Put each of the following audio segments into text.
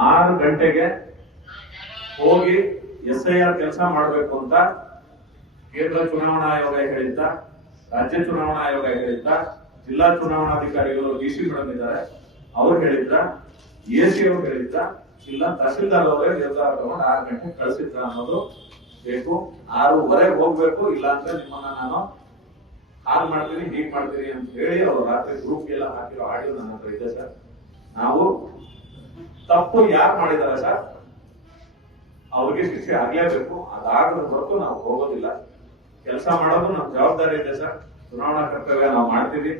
6 ಗಂಟೆಗೆ ಹೋಗಿ SIR ಕೆಲಸ ಮಾಡಬೇಕು ಅಂತ ಕೇಂದ್ರ ಚುನಾವಣಾ ಆಯೋಗ ಹೇಳಿದ್ದ, ರಾಜ್ಯ ಚುನಾವಣಾ ಆಯೋಗ ಹೇಳಿದ್ದ, ಜಿಲ್ಲಾ ಚುನಾವಣಾಧಿಕಾರಿಗಳು DC ಮೇಡಮ್ ಇದ್ದಾರೆ, ಅವ್ರು ಹೇಳಿದ್ರ, AC ಅವ್ರು ಹೇಳಿದ್ರ, ಇಲ್ಲ ತಹಸೀಲ್ದಾರ್ ಅವರೇ ನಿರ್ಧಾರ ತಗೊಂಡು 6 ಗಂಟೆಗೆ ಕಳಿಸಿದ್ರ ಅನ್ನೋದು ಬೇಕು. 6:15 ಹೋಗ್ಬೇಕು, ಇಲ್ಲ ಅಂದ್ರೆ ನಿಮ್ಮನ್ನ ನಾನು ಹಾಲ್ ಮಾಡ್ತೀನಿ, ಹೀಗ್ ಮಾಡ್ತೀನಿ ಅಂತ ಹೇಳಿ ಅವ್ರು ರಾತ್ರಿ ಗ್ರೂಪ್ ಎಲ್ಲ ಹಾಕಿರೋ ಆಡಿಯೋ ನನ್ನ ಹತ್ರ ಇದೆ ಸರ್. ನಾವು ತಪ್ಪು ಯಾರು ಮಾಡಿದಾರೆ ಸರ್ ಅವ್ರಿಗೆ ಶಿಕ್ಷೆ ಆಗ್ಲೇಬೇಕು. ಅದಾಗದ ಹೊರತು ನಾವು ಹೋಗೋದಿಲ್ಲ. ಕೆಲಸ ಮಾಡೋದು ನಮ್ಮ ಜವಾಬ್ದಾರಿ ಇದೆ ಸರ್. ಚುನಾವಣಾ ಕರ್ತವ್ಯ ನಾವು ಮಾಡ್ತೀವಿ.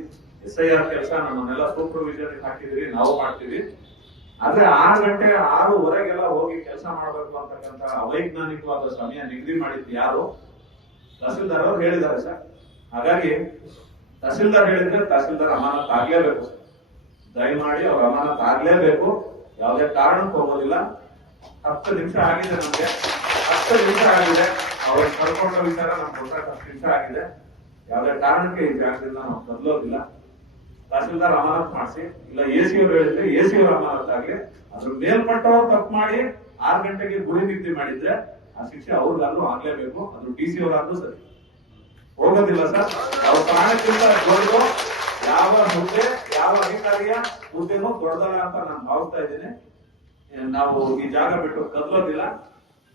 SIR ಕೆಲಸ ನಮ್ಮನ್ನೆಲ್ಲ ಸೂಪರ್ವಿಷನ್ ಹಾಕಿದೀವಿ, ನಾವು ಮಾಡ್ತೀವಿ. ಆದ್ರೆ 6 ಗಂಟೆ 6:15 ಹೋಗಿ ಕೆಲಸ ಮಾಡಬೇಕು ಅಂತಕ್ಕಂಥ ಅವೈಜ್ಞಾನಿಕವಾದ ಸಮಯ ನಿಗದಿ ಮಾಡಿದ್ದು ಯಾರು? ತಹಸೀಲ್ದಾರ್ ಅವರು ಹೇಳಿದ್ದಾರೆ ಸರ್. ಹಾಗಾಗಿ ತಹಸೀಲ್ದಾರ್ ಹೇಳಿದ್ರೆ ತಹಸೀಲ್ದಾರ್ ಅಮಾನತ್ ಆಗ್ಲೇಬೇಕು ಸರ್. ದಯಮಾಡಿ ಅವ್ರ ಅಮಾನತ್ ಆಗ್ಲೇಬೇಕು. ಯಾವುದೇ ಕಾರಣಕ್ಕೂ ಹೋಗೋದಿಲ್ಲ. 10 ನಿಮಿಷ ಆಗಿದೆ, ನಮ್ಗೆ 10 ನಿಮಿಷ ಆಗಿದೆ. ಅವ್ರ ಕರ್ಕೊಂಡ ವಿಚಾರ ನಮ್ಗೆ ಗೊತ್ತಾಗ 10 ನಿಮಿಷ ಆಗಿದೆ. ಯಾವುದೇ ಕಾರಣಕ್ಕೆ ಈ ಜಾಗದಿಂದ ನಾವು ಕದಲೋದಿಲ್ಲ. ತಹಸೀಲ್ದಾರ್ ಅಮಾನತ್ ಮಾಡಿಸಿ, ಇಲ್ಲ AC ಅವ್ರು ಹೇಳಿದ್ರೆ AC ಅವ್ರ ಅಮಾನತ್ ಆಗ್ಲಿ. ಅದ್ರ ಮೇಲ್ಪಟ್ಟವ್ರು ತಪ್ಪು ಮಾಡಿ 6 ಗಂಟೆಗೆ ಗುರಿ ನಿಗದಿ ಮಾಡಿದ್ರೆ ಆ ಶಿಕ್ಷೆ ಅವ್ರಿಗಾದ್ರೂ ಆಗ್ಲೇಬೇಕು. ಅದು DC ಅವರಾದ್ರೂ ಸರಿ, ಹೋಗೋದಿಲ್ಲ ಸರ್. ಅವ್ರ ಪ್ರಾಣಕ್ಕಿಂತ ದೊಡ್ಡ ಯಾವ ಹುದ್ದೆ, ಯಾವ ಅಧಿಕಾರಿಯ ಹುದ್ದೆನೂ ದೊಡ್ಡದಲ್ಲ ಅಂತ ನಾನು ಭಾವಿಸ್ತಾ ಇದ್ದೀನಿ. ನಾವು ಈ ಜಾಗ ಬಿಟ್ಟು ಕದಲೋದಿಲ್ಲ.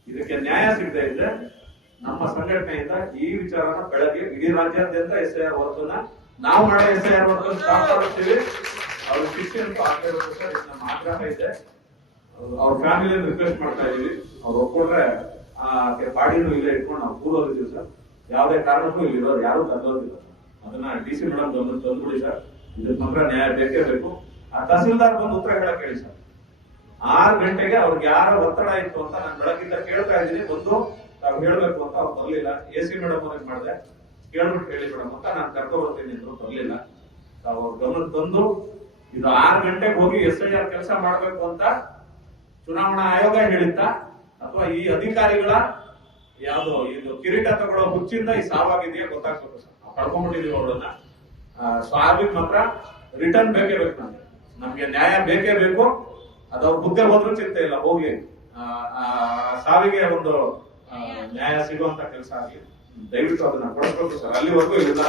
ಇದಕ್ಕೆ ನ್ಯಾಯ ಸಿಗದೆ ಇದ್ರೆ ನಮ್ಮ ಸಂಘಟನೆಯಿಂದ ಈ ವಿಚಾರನ ಬೆಳಗ್ಗೆ ಇಡೀ ರಾಜ್ಯಾದ್ಯಂತ SIR ವರ್ಗನ ನಾವು ಮಾಡೋ SIR ವರ್ಗ ಸ್ಟಾಪ್ ಮಾಡುತ್ತೀವಿ. ಅವ್ರ ಶಿಕ್ಷೆ ಅಂತೂ ಆಗಬೇಕು ಸರ್. ಇದು ನಮ್ಮ ಆಗ್ರಹ ಇದೆ. ಅವ್ರ ಫ್ಯಾಮಿಲಿಯನ್ನು ರಿಕ್ವೆಸ್ಟ್ ಮಾಡ್ತಾ ಇದೀವಿ. ಅವ್ರು ಒಪ್ಕೊಂಡ್ರೆ ಬಾಡಿನೂ ಇಲ್ಲೇ ಇಟ್ಕೊಂಡು ನಾವು ಕೂರೋದಿದ್ದೀವಿ ಸರ್. ಯಾವುದೇ ಕಾರಣಕ್ಕೂ ಇಲ್ಲಿರೋರು ಯಾರು ಕದಲೋದಿಲ್ಲ. ಅದನ್ನ DC ಮೇಡಮ್ ಗಮನ ತಂದ್ಬಿಡಿ ಸರ್. ಇದಕ್ಕೆ ಮಾತ್ರ ನ್ಯಾಯ ಬೇಕೇ ಬೇಕು. ಆ ತಹಸೀಲ್ದಾರ್ ಬಂದು ಉತ್ತರ ಹೇಳಕ್ ಹೇಳಿ ಸರ್. 6 ಗಂಟೆಗೆ ಅವ್ರಿಗೆ ಯಾರ ಒತ್ತಡ ಇತ್ತು ಅಂತ ನಾನು ಬೆಳಗಿಂದ ಕೇಳ್ತಾ ಇದ್ದೀನಿ. ಬಂದು ತಾವು ಹೇಳ್ಬೇಕು ಅಂತ ಅವ್ರು ಬರ್ಲಿಲ್ಲ. AC ಮೇಡಮ್ ಅವ್ರಿಗೆ ಮಾಡಿದೆ, ಕೇಳ್ಬಿಟ್ಟು ಹೇಳಿ ಮೇಡಮ್ ಅಂತ ನಾನು ಕರ್ಕೊ ಬರ್ತೀನಿ ಅಂದ್ರು, ಬರ್ಲಿಲ್ಲ. ತಾವು ಅವ್ರ ಗಮನ ತಂದು ಇದು 6 ಗಂಟೆಗೆ ಹೋಗಿ SIR ಕೆಲಸ ಮಾಡ್ಬೇಕು ಅಂತ ಚುನಾವಣಾ ಆಯೋಗ ಹೇಳಿದ್ದ, ಅಥವಾ ಈ ಅಧಿಕಾರಿಗಳ ಯಾವ್ದು ಇದು ಕಿರೀಟ ತಗೊಳ್ಳೋ ಹುಚ್ಚಿಂದ ಈ ಸಾವಾಗಿದೆಯಾ ಗೊತ್ತಾಗ್ಬೇಕು ಸರ್. ನಾವು ಕಳ್ಕೊಂಡ್ಬಿಟ್ಟಿದೀವಿ ಅವ್ರನ್ನ. ಸಾವಿಗೆ ಮಾತ್ರ ರಿಟರ್ನ್ ಬೇಕೇ ಬೇಕು. ನಮ್ಗೆ ನ್ಯಾಯ ಬೇಕೇ ಬೇಕು. ಅದು ಅವ್ರ ಬುದ್ಧಿ ಹೋದ್ರೂ ಚಿಂತೆ ಇಲ್ಲ, ಹೋಗ್ಲಿ. ಸಾವಿಗೆ ಒಂದು ನ್ಯಾಯ ಸಿಗುವಂತ ಕೆಲಸ ಆಗಲಿ. ದಯವಿಟ್ಟು ಅದನ್ನ ಕೊಡಬೇಕು ಸರ್. ಅಲ್ಲಿವರೆಗೂ ಇದನ್ನ